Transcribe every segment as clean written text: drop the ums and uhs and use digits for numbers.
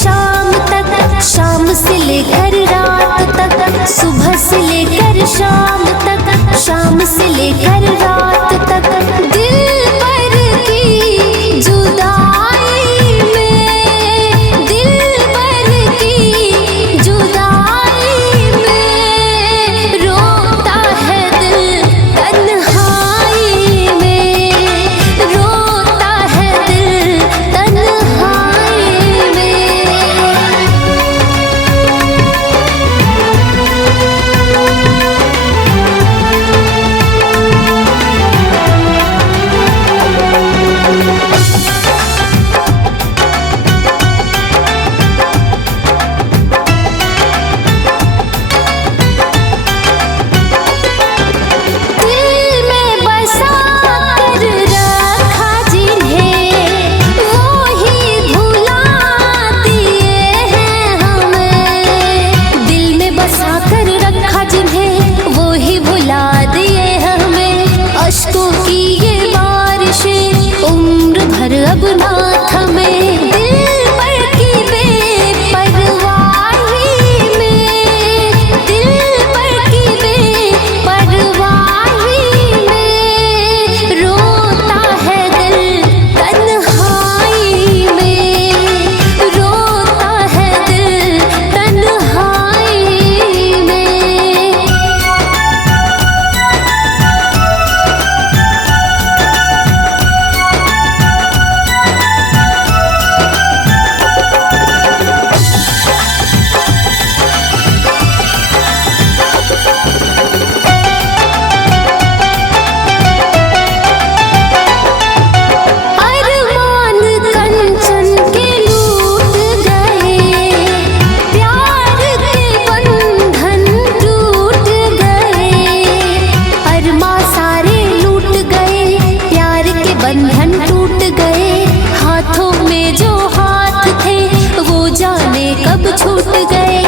शाम तक, शाम से लेकर रात तक, सुबह से लेकर शाम तक, शाम से लेकर रात तक, दिल पर की जुदाई में, दिल पर की जुदाई में, रोता है दिल तन्हाई में, रोता है दिल तन्हाई में। दिल में बसा कर रखा जिन्हें, वो ही भुला दिए हैं हमें। दिल में बसा कर रखा जिन्हें, वो ही भुला दिए हैं हमें। अश्कों की ये बारिशें उम्र भर अब ना थमे, दिल पर की बेपरवाही में, दिल पर की बेपरवाही में, रोता है दिल तन्हाई में, रोता है दिल तन्हाई में। अरमान कंचन के लूट गए, प्यार के बंधन टूट गए। अरमा सारे लूट गए, प्यार के बंधन टूट गए। हाथों में जो हाथ थे, वो जाने कब छूट गए।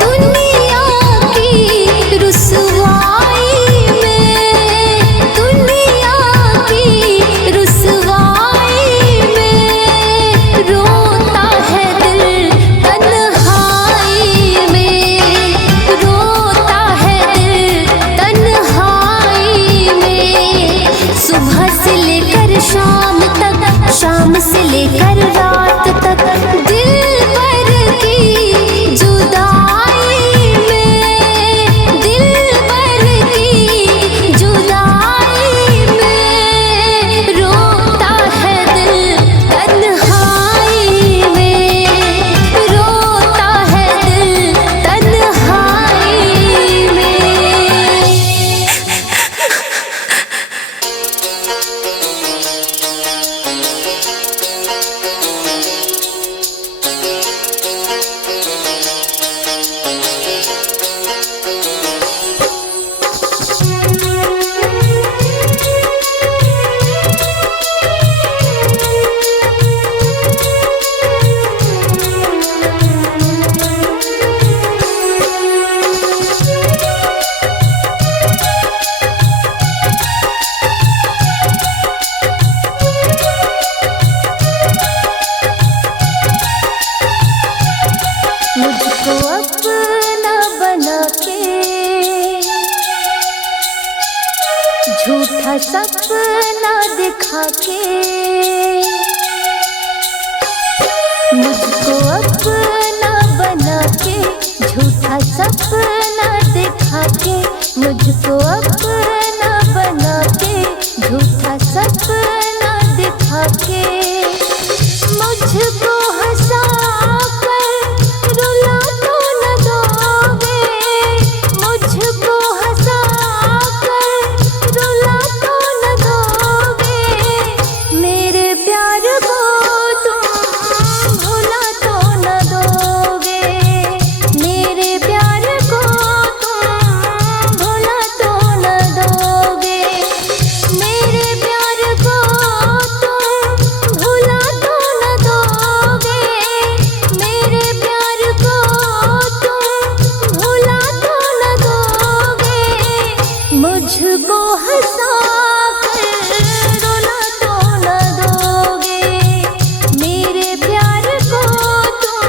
दुनिया की रुसवाई में, दुनिया की रुसवाई में, रोता है दिल तन्हाई में, रोता है दिल तन्हाई में। सुबह से लेकर शाम तक, शाम से लेकर रात तक, दिल पर की जुदाई में, दिल पर की जुदाई में, रोता है दिल तन्हाई में, रोता है दिल तन्हाई में। मुझको अपना बना के, झूठा सपना दिखा के, मुझको अपना बना के, झूठा सपना दिखा के, मुझको अपना बना के, झूठा सपना दिखा के, मुझको हंसा कर रुला तो न दोगे, मुझको हंसा कर रुला तो न दोगे, मेरे प्यार को तुम भुला तो न दोगे, मेरे प्यार को तुम भुला तो न दोगे, मेरे प्यार को तुम भुला तो न दोगे, मेरे प्यार को तुम भुला तो न दोगे, मुझको हंसा कर रुला तो न दोगे, मेरे प्यार को तुम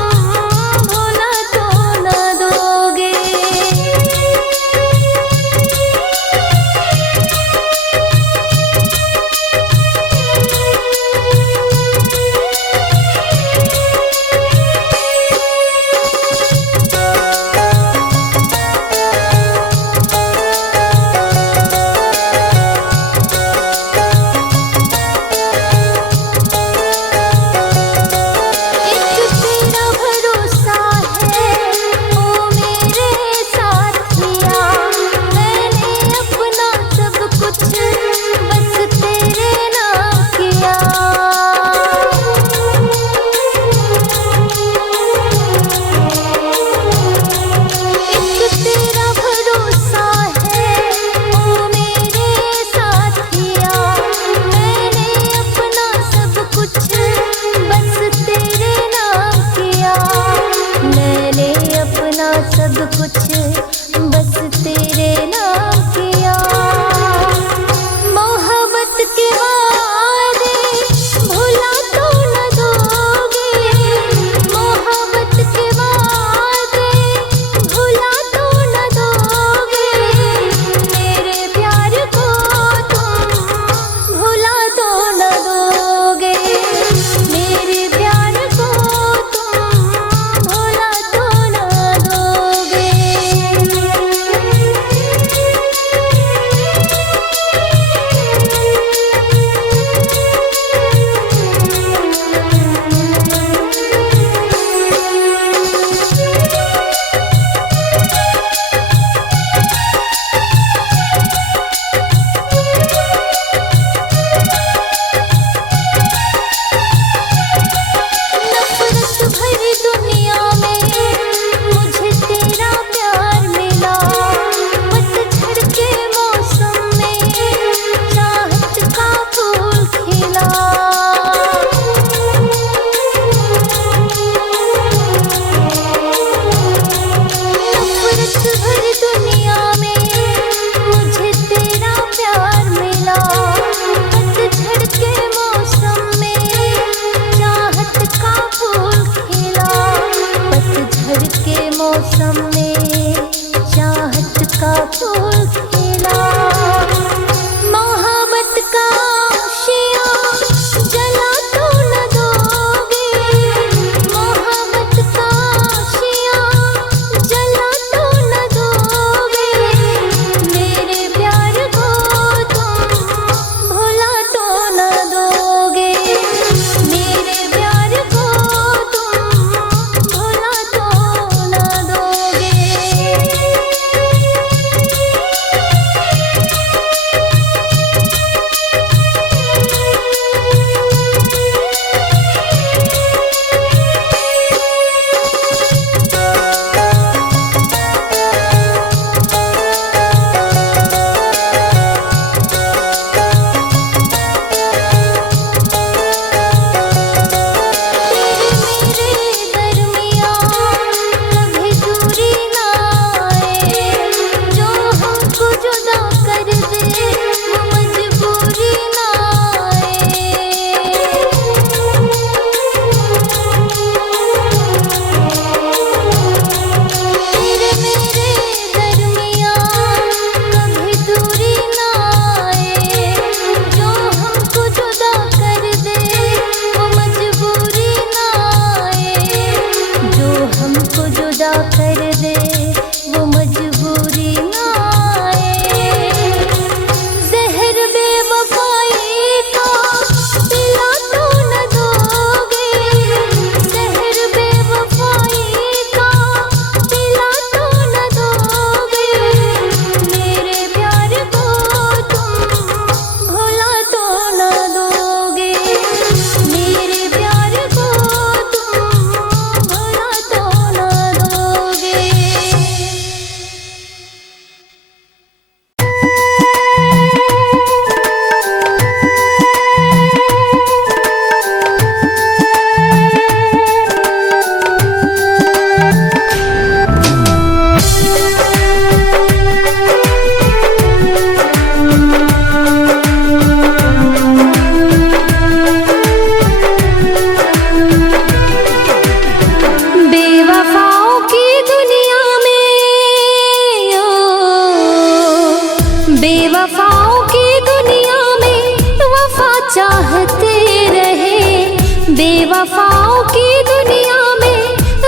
चाहते रहे, बेवफाओं की दुनिया में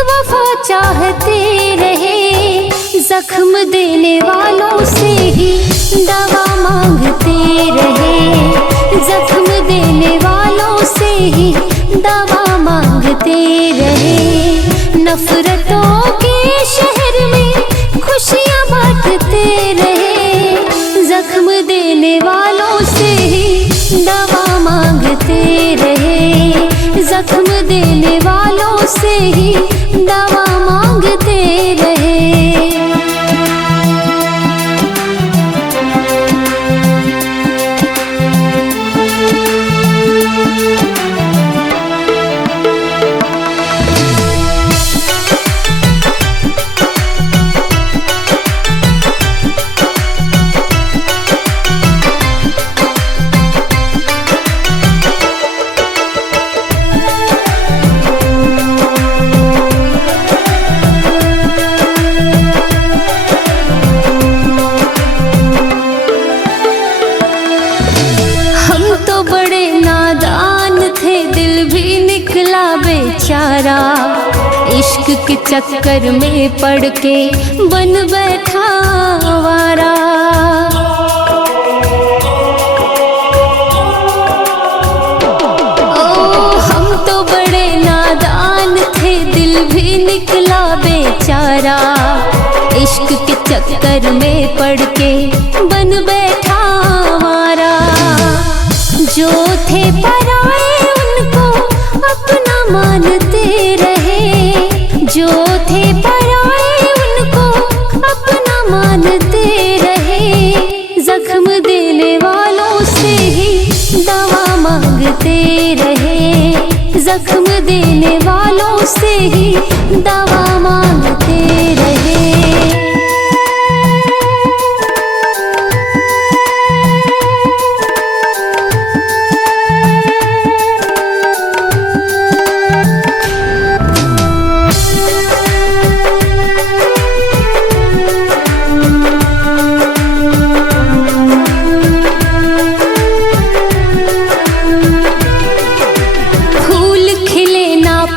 वफा चाहते रहे। जख्म देने वालों से ही दवा मांगते रहे, जख्म देने वालों से ही दवा मांगते रहे। नफरतों के शहर में खुशियाँ बांटते रहे, जख्म देने वालों से ही दवा मांगते रहे, जख्म देने वालों से ही दवा मांगते रहे। बेचारा इश्क के चक्कर में पड़ के बन बैठा आवारा। ओ हम तो बड़े नादान थे, दिल भी निकला बेचारा, इश्क के चक्कर में पड़ के बन बैठा आवारा। जो थे पराए उनको अपना मानते रहे, जो थे पराए उनको अपना मानते रहे। जख्म देने वालों से ही दवा मांगते रहे, जख्म देने वालों से ही दवा मांगते रहे।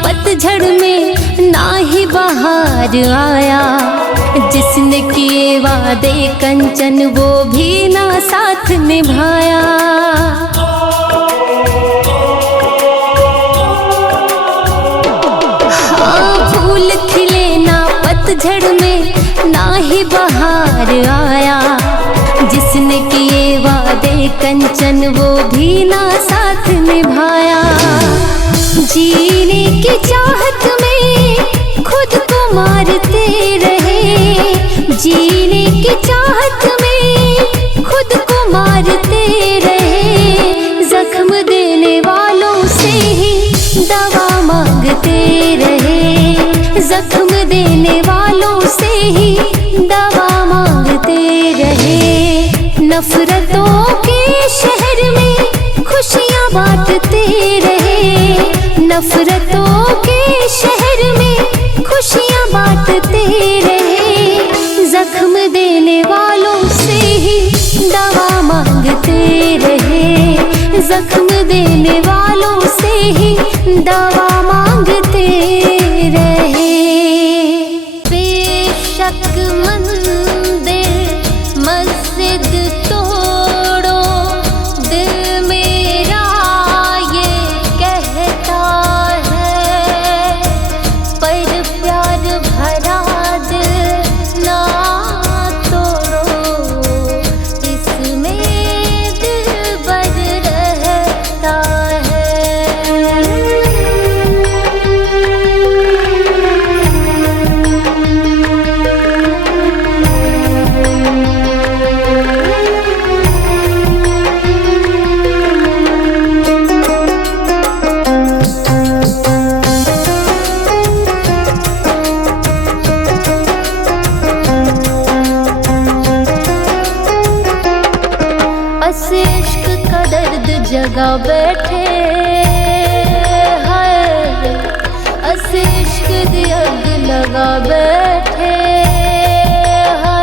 पतझड़ में ना ही बहार आया, जिसने किए वादे कंचन वो भी ना साथ निभाया। हाँ फूल खिले ना पतझड़ में ना ही बहार आया, जिसने किए वादे कंचन वो भी ना साथ निभाया। जीने की चाहत में खुद को मारते रहे, जीने की चाहत में खुद को मारते रहे। जख्म देने वालों से ही दवा मांगते रहे, जख्म देने वालों से ही दवा मांगते रहे। नफरतों के शहर में खुशियाँ बांटते रहे, नफरतों के शहर में खुशियाँ बांटते रहे। जख्म देने वालों से ही दवा मांगते रहे, जख्म देने वालों से ही दवा मांगते रहे। बेशक मंदिर मस्जिद तोड़ो, दिल मेरा ये कहता है, पर प्यार भरा दिल ना तोड़ो, इसमें दिल बर रहता है। बस इश्क का दर्द जगा बैठे है, बस इश्क दी अग लगा बैठे है।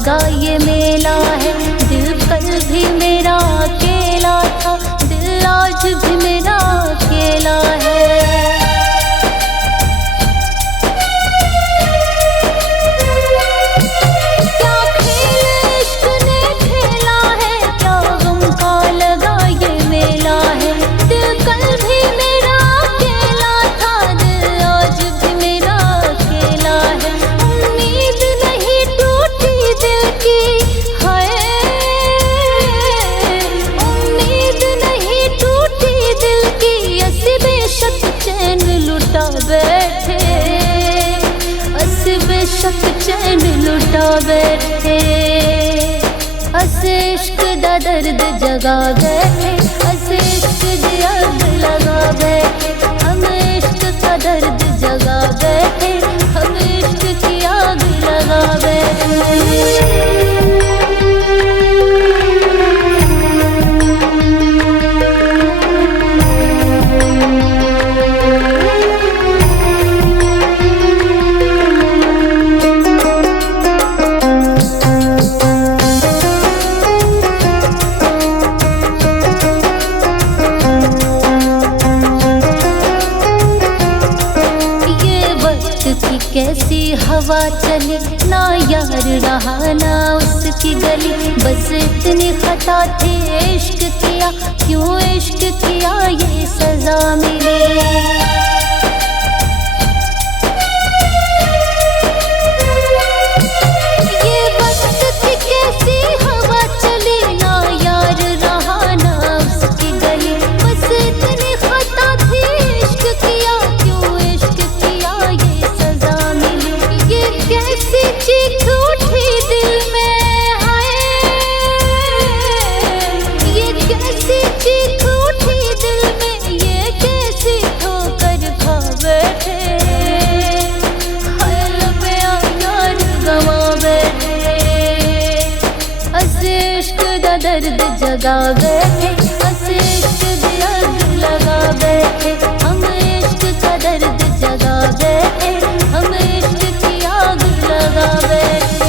लगा ये मेला है। दिल कल भी मेरा अकेला था, दिल आज भी मेरा अकेला है। क्या खेल इश्क ने खेला है, क्या गम का लगा ये मेला है। दिल कल भी मेरा अकेला था, दिल आज भी मेरा अकेला है। उम्मीद नहीं टूटी दिल की, हाय उम्मीद नहीं टूटी दिल की। ऐसे बेशक चैन लुटा बैठे, ऐसे बेशक चैन लुटा बैठे। ऐसे इश्क दा दर्द जगा बैठे, ऐसे इश्क दी आग लगा बैठे। हम इश्क का दर्द जगा बैठे, हम इश्क की आग लगा बैठे। कैसी हवा चली, ना यार रहा ना उसकी गली। बस इतनी खता थी इश्क किया, क्यों इश्क किया ये सजा मिले। ये वक्त की कैसी हवा चली, ना यार रहा ना उसकी गली। बस इतनी खता थी इश्क किया, क्यों इश्क किया ये सजा मिली। ये कैसी चीख उठी दिल में, हाय ये कैसी चीख उठी दिल में। ये कैसी ठोकर खा बैठे, हाय लबे यार गवा बैठे। ऐसे इश्क दा दर्द जगा बैठे, ऐसे इश्क दी आग लगा बैठे। हम इश्क का दर्द जगा बैठे, हम इश्क की आग लगा बैठे।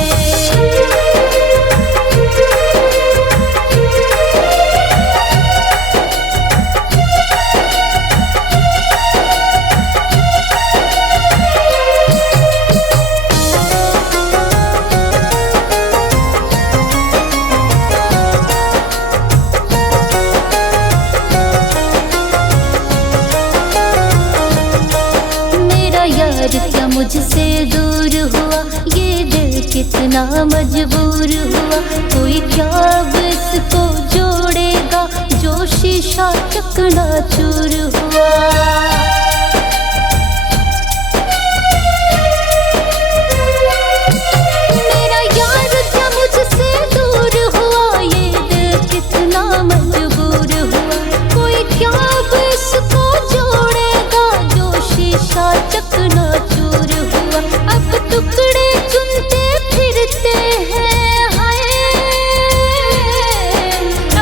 मेरा यार क्या मुझसे दूर हुआ, ये दिल कितना मजबूर हुआ। कोई क्या अब इसको जोड़ेगा, जो शीशा चकनाचूर हुआ। मेरा यार क्या मुझसे दूर हुआ, ये दिल कितना मजबूर हुआ। कोई क्या अब इसको जोड़ेगा, जो शीशा चकनाचूर हुआ। अब टुकड़े चुनते फिरते हैं, हाय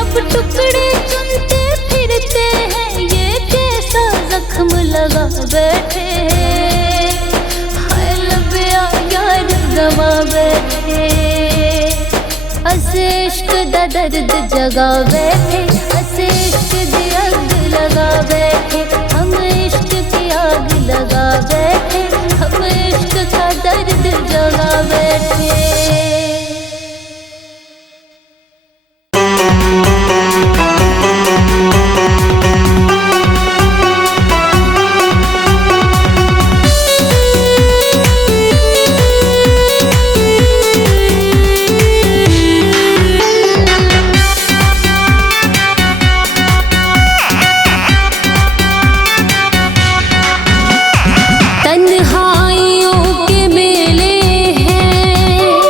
अब टुकड़े चुनते फिरते हैं। ये कैसा जख्म लगा बैठे, हाय लबे यार गवा बैठे। ऐसे इश्क दा दर्द जगा बैठे, ऐसे इश्क दी आग लगा बैठे। हम इश्क की आग लगा बैठे, हम इश्क का दर्द जगा बैठे। तन्हाइयों के मेले हैं,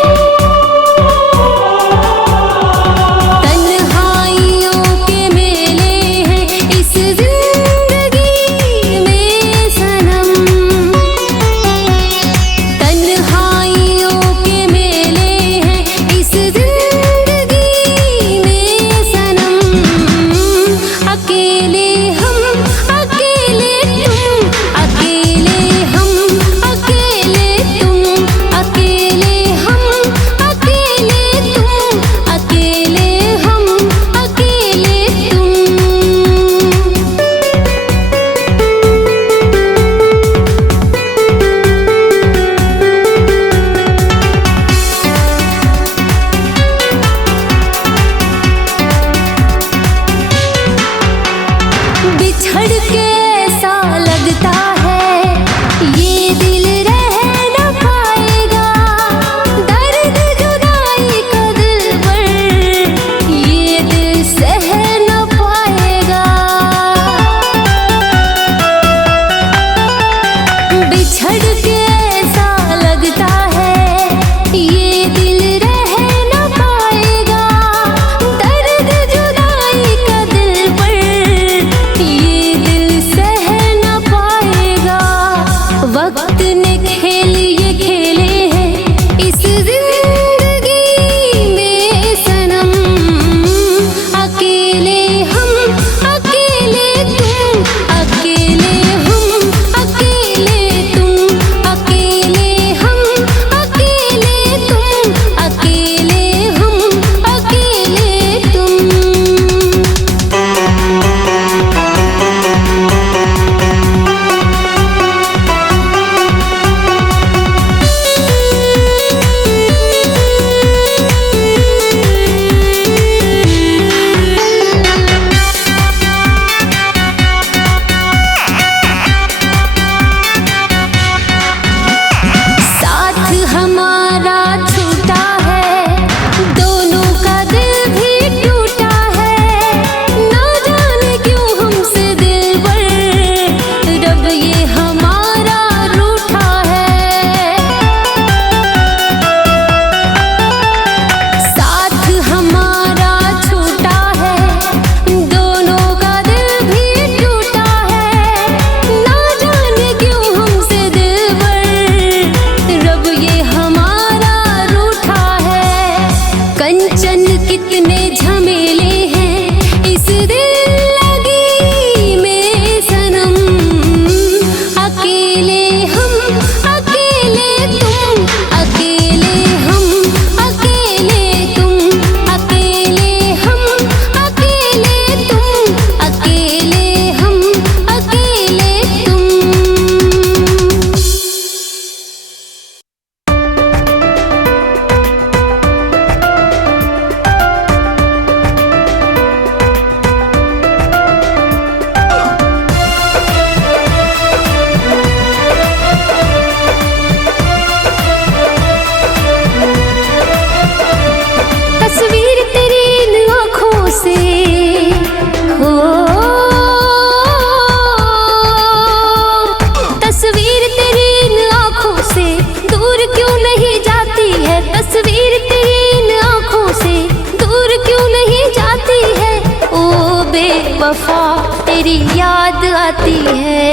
बेवफा तेरी याद आती है,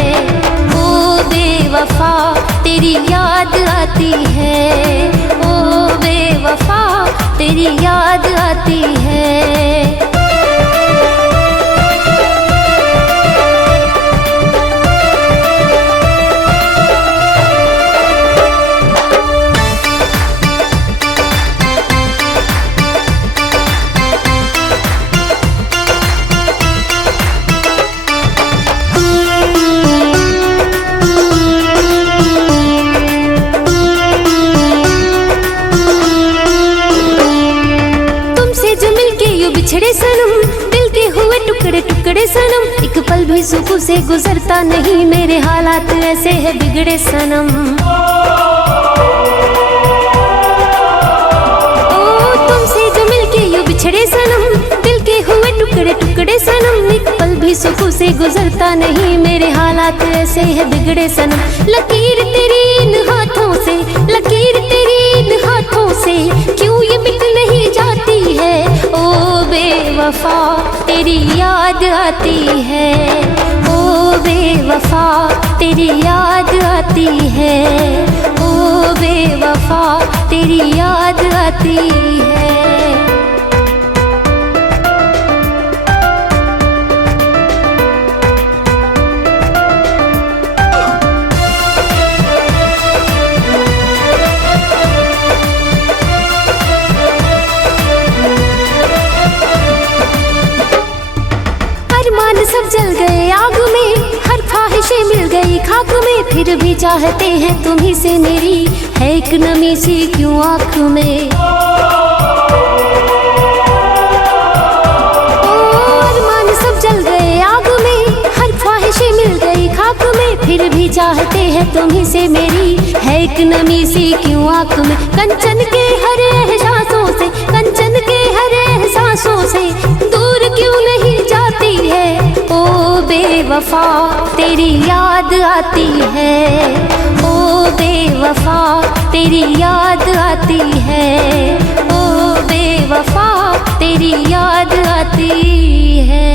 ओ बेवफा तेरी याद आती है, ओ बेवफा तेरी याद आती है। बिछड़े सनम दिल के हुए टुकड़े टुकड़े सनम, एक पल भी सुकून से गुजरता नहीं, मेरे हालात ऐसे है बिगड़े सनम। ओ तुमसे जो मिलके यूं बिछड़े सनम, दिल के हुए टुकड़े टुकड़े सनम, एक पल भी सुकून से गुजरता नहीं, मेरे हालात ऐसे है बिगड़े सनम। लकीर तेरी इन हाथों से, लकीर तेरी इन हाथों से क्यों ये मिट नहीं जाती है, ओ बेवफा तेरी याद आती है, ओ बेवफा तेरी याद आती है, ओ बेवफा तेरी याद आती है। सब जल गए आग में, हर ख्वाहिशें मिल गई खाक में, फिर भी चाहते हैं तुम्ही से मेरी है एक नमी सी क्यों आँख में। अरमान सब जल गए आग में, हर ख्वाहिशें मिल गई खाक में, फिर भी चाहते हैं तुम्ही से मेरी है एक नमी सी क्यों आँख में। कंचन के हर एहसासों से, कंचन के हर एहसासों से दूर क्यों नहीं जाती है, ओ बेवफा तेरी याद आती है, ओ बेवफा तेरी याद आती है, ओ बेवफा तेरी याद आती है।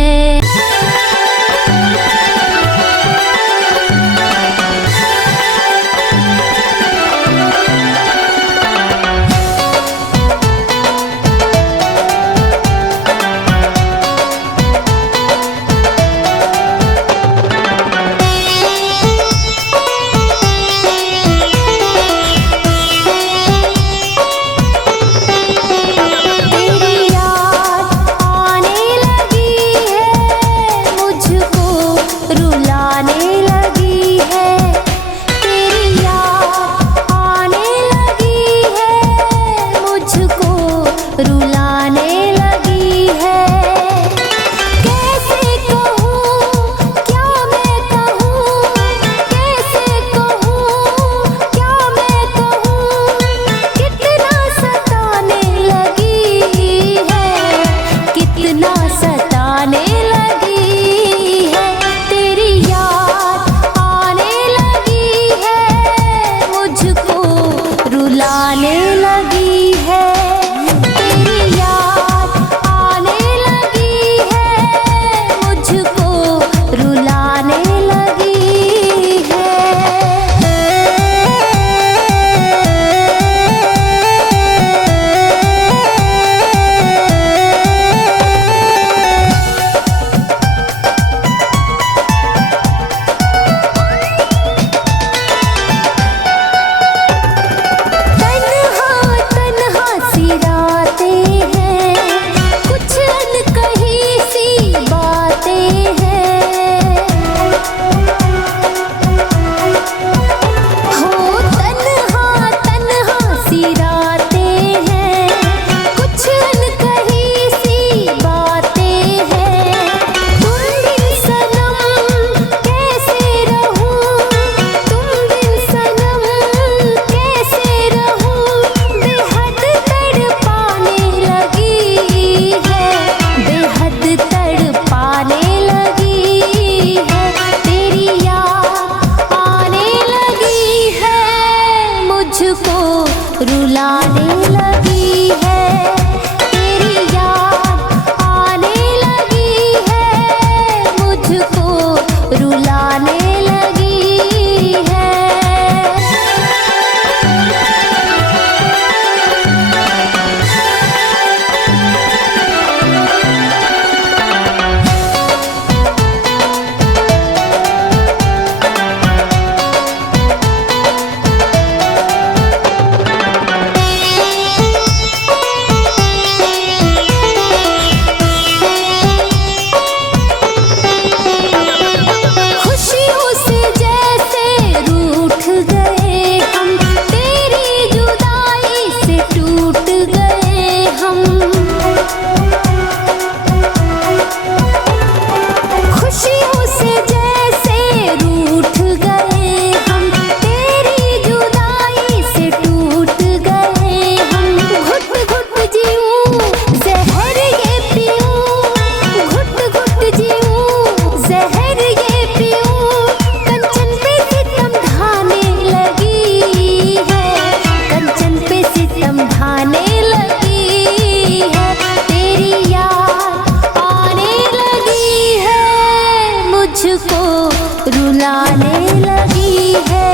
रुलाने लगी है,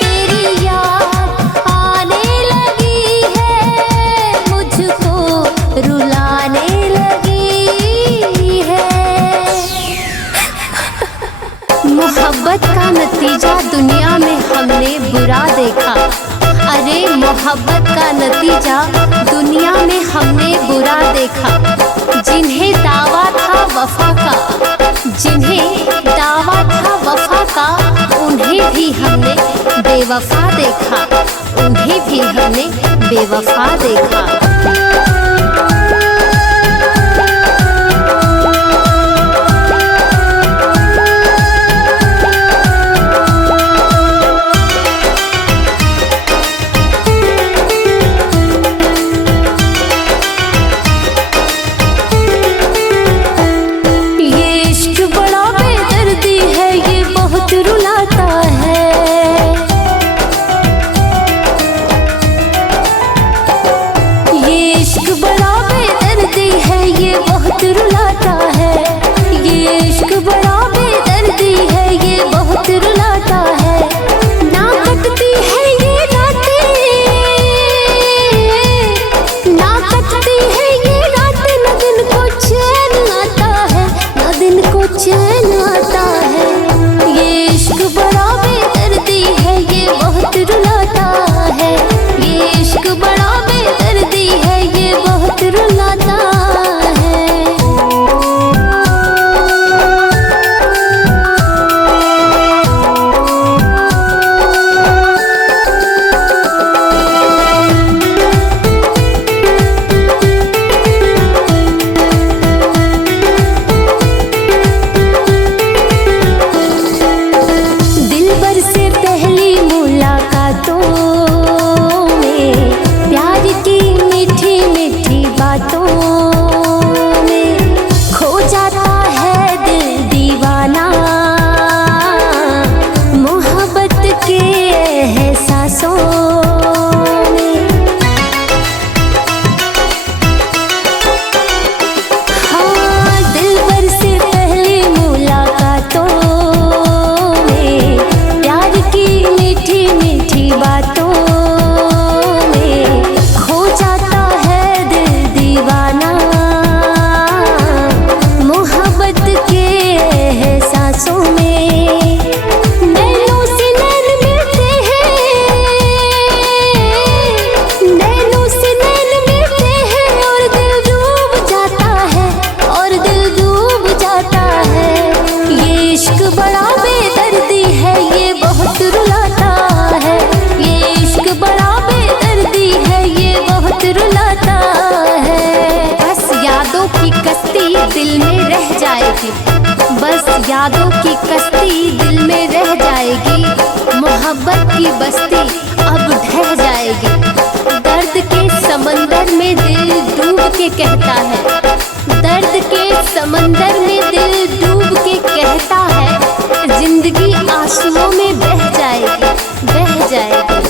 तेरी याद आने लगी है, मुझको रुलाने लगी है। मोहब्बत का नतीजा दुनिया में हमने बुरा देखा, अरे मोहब्बत का नतीजा दुनिया में हमने बुरा देखा। जिन्हें दावा था वफा का, जिन्हें दावा था वफा का, उन्हें भी हमने बेवफा देखा, उन्हें भी हमने बेवफा देखा। दिल में रह जाएगी, बस यादों की कश्ती दिल में रह जाएगी। मोहब्बत की बस्ती अब ढह जाएगी। दर्द के समंदर में दिल डूब के कहता है, दर्द के समंदर में दिल डूब के कहता है, जिंदगी आंसुओं में बह जाएगी, बह जाएगी।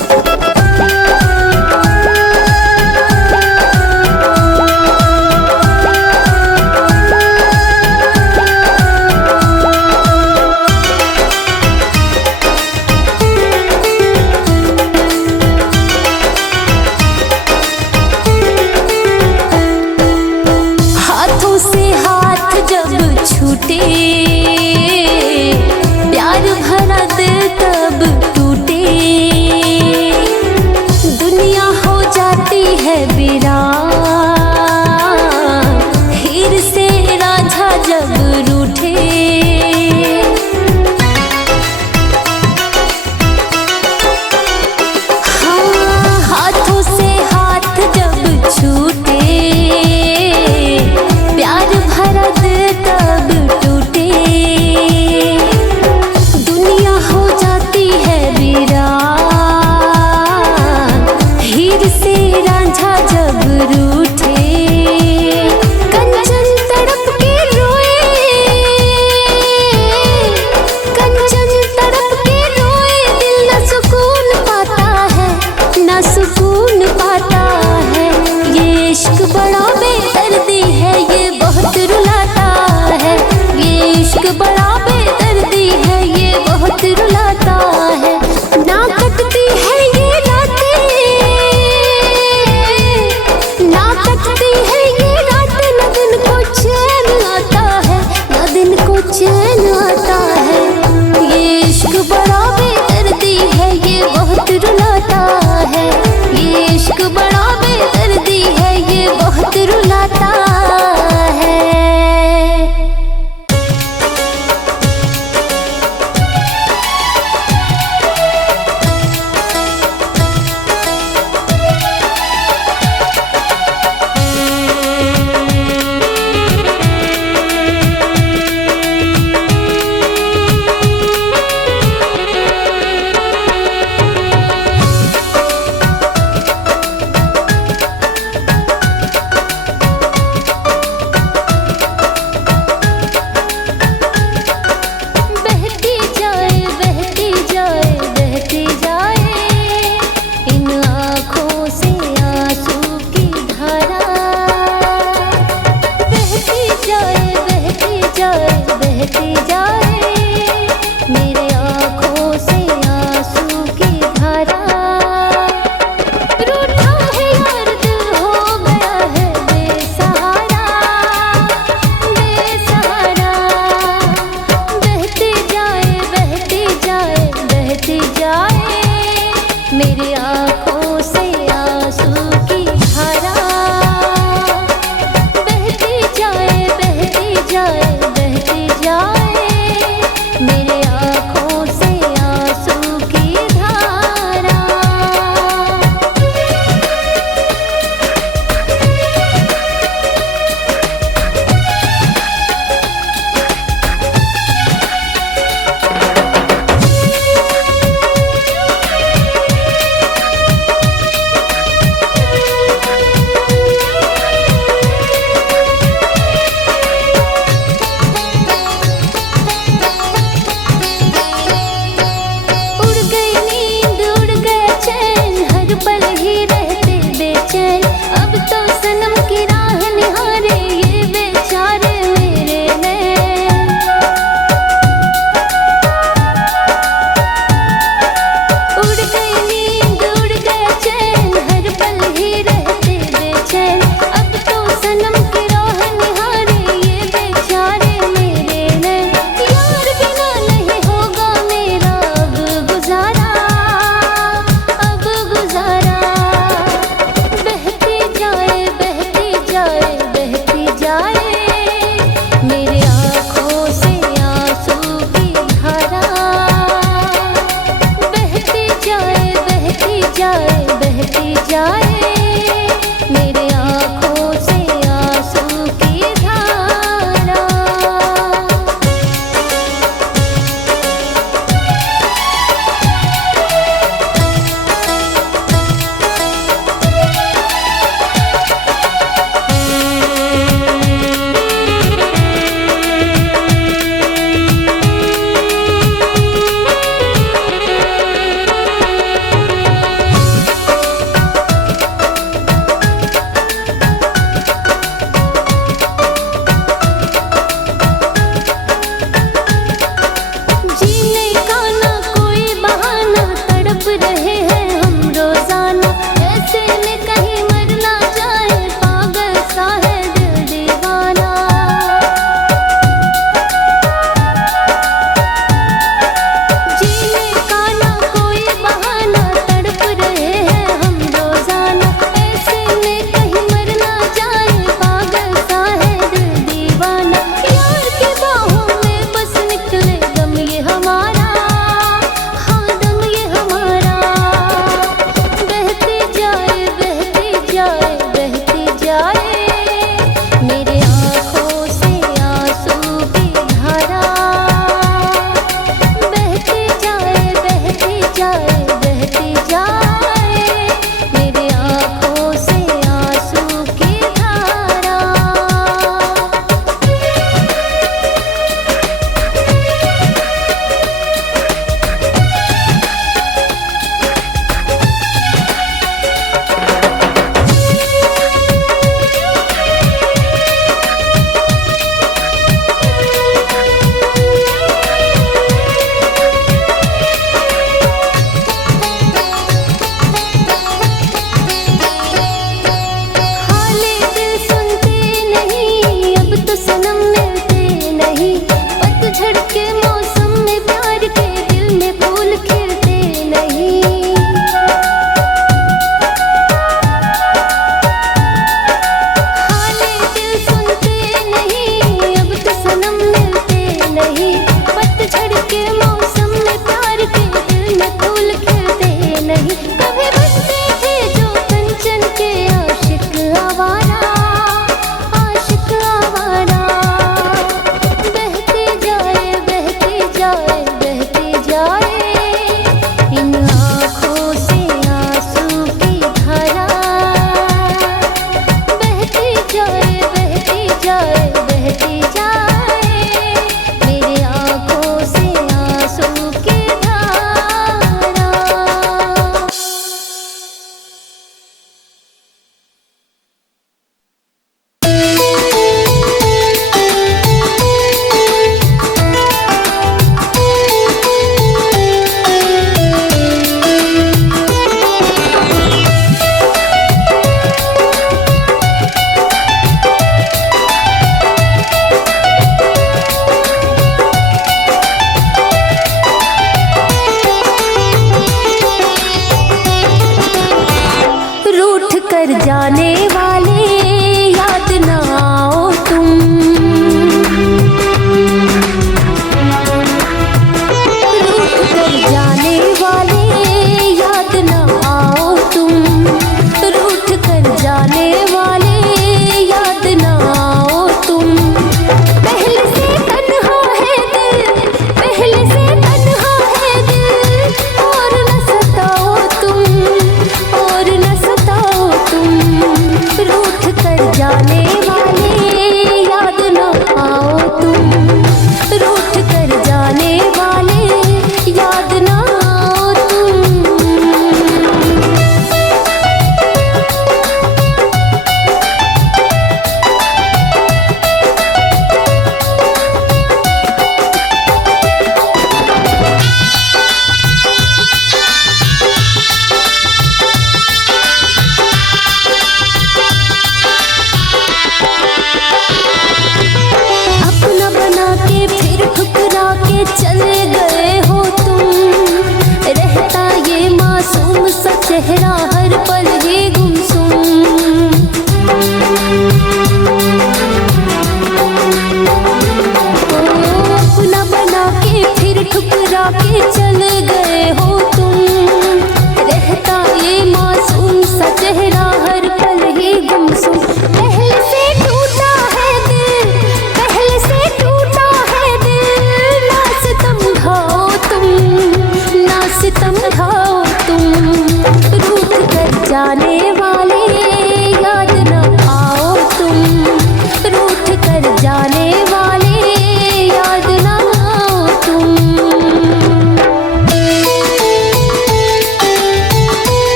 छूटे प्यार भरा दिल तब टूटे, दुनिया हो जाती है वीरान, हीर से रांझा जब रूठे। हाँ, हाथों से हाथ जब छूटे, प्यार भरा दिल तब टूटे,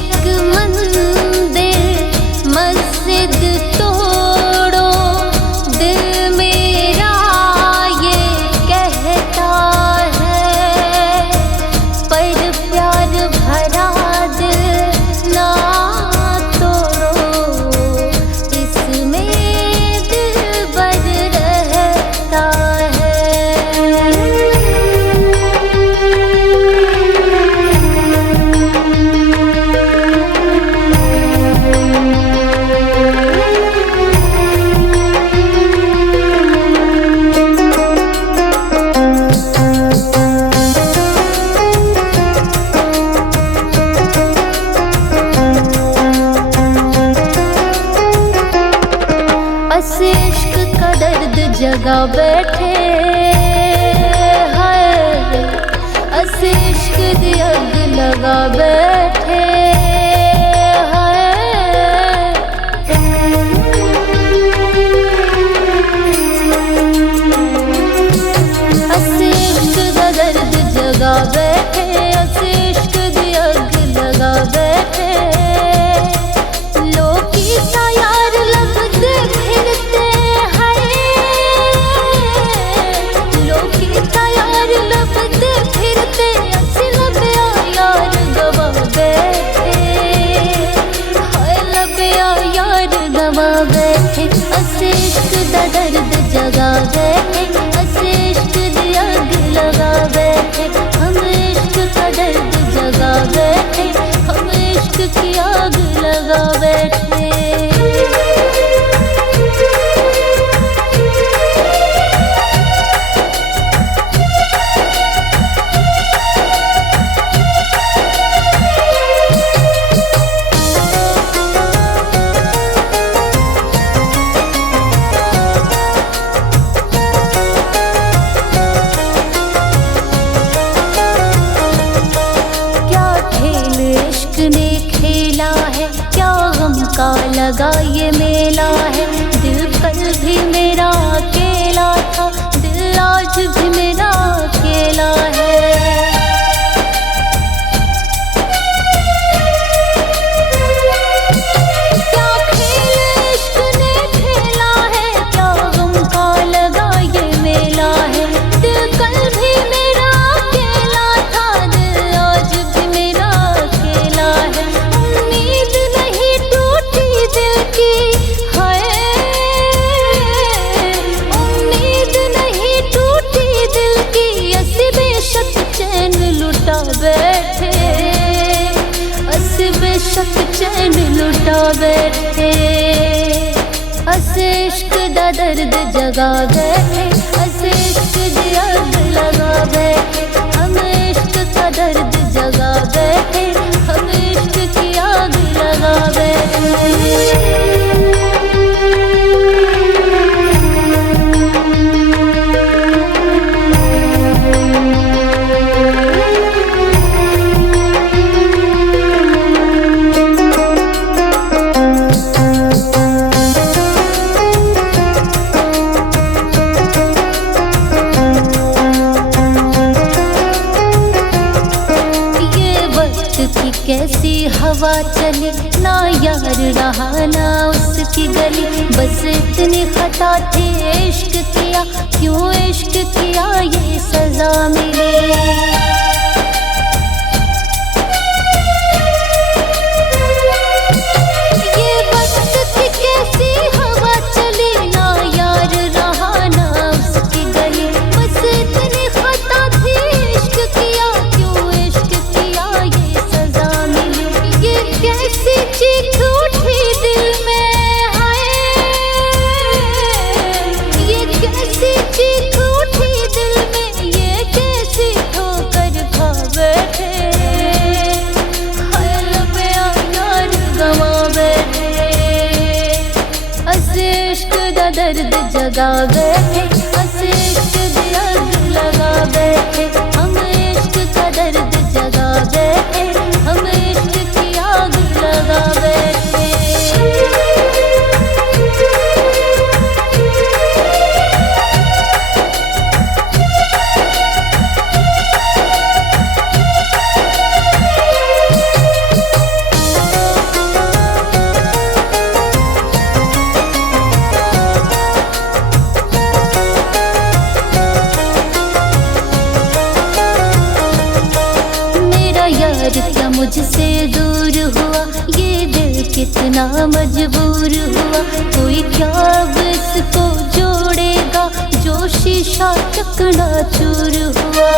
तिलक मंदिर मस्जिद तोड़ो, दिल मेरा ये कहता है, पर प्यार भरा दिल ना तोड़ो, इसमें दिल बर रहता है। बस इश्क का दर्द जगा बैठे है, बस इश्क दी अग लगा बैठे है। बस इश्क का दर्द जगा बैठे, बस इश्क दी अग लगा बैठे। लोग सा यार लगते फिरते हैं, लोग सा यार लगते फिरते, अच्छे लबिया यार गवा बैठे, हाय लबिया यार गवा बैठे। असे इश्क दा दर्द जगा बैठे, असे इश्क दी अग लगा बैठे, हम इश्क का दर्द जगा बैठे, हम इश्क की आग लगा बैठे। क्या खेल इश्क ने खेला है, क्या गम का लगा ये मेला है। दिल कल भी मेरा अकेला था, दिल आज भी मेरा अकेला है। क्या खेल इश्क ने खेला है, क्या गम का लगा ये मेला है। दिल कल भी मेरा अकेला था, दिल आज भी मेरा अकेला है। उम्मीद नहीं टूटी दिल की, हाय उम्मीद नहीं टूटी दिल की, ऐसे बेशक चैन लुटा बैठे, ऐसे बेशक चैन लुटा बैठे। ऐसे इश्क दा दर्द जगा बैठे, ऐसे इश्क दी आग लगा बैठे, हम इश्क का दर्द जगा बैठे, हम इश्क की आग लगा बैठे। की कैसी हवा चली, ना यार रहा ना उसकी गली, बस इतनी खता थी इश्क किया, क्यों इश्क किया ये सजा मिले। ये वक्त की कैसी हवा चली, ना यार रहा ना उसकी गली, बस इतनी खता थी इश्क किया, क्यों इश्क किया ये सजा मिली। ये कैसी चीख उठी दिल में, हाय ये कैसी चीख उठी दिल में, ये कैसी ठोकर खा बैठे, हाय लबिया यार गवा बैठे। ऐसे इश्क दा दर्द जगा बैठे, ऐसे इश्क दी आग लगा बैठे, हम इश्क का दर्द जगा बैठे, हम इश्क की आग लगा बैठे। मुझसे दूर हुआ, ये दिल कितना मजबूर हुआ। कोई क्या अब इसको जोड़ेगा, जो शीशा चकनाचूर हुआ।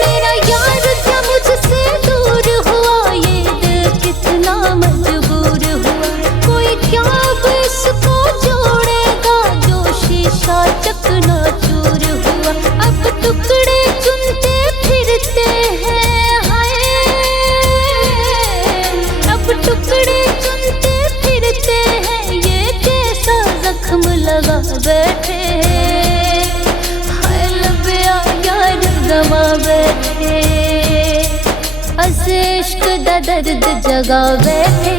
मेरा यार क्या मुझसे दूर हुआ, ये दिल कितना मजबूर हुआ। कोई क्या अब इसको जोड़ेगा, जो शीशा चकनाचूर हुआ। अब टुकड़े चुनते फिरते हैं, हाय अब टुकड़े चुनते फिरते हैं। ये कैसा जख्म लगा बैठे, हाय लबिया यार गवा बैठे। इश्क दा दर्द जगा बैठे,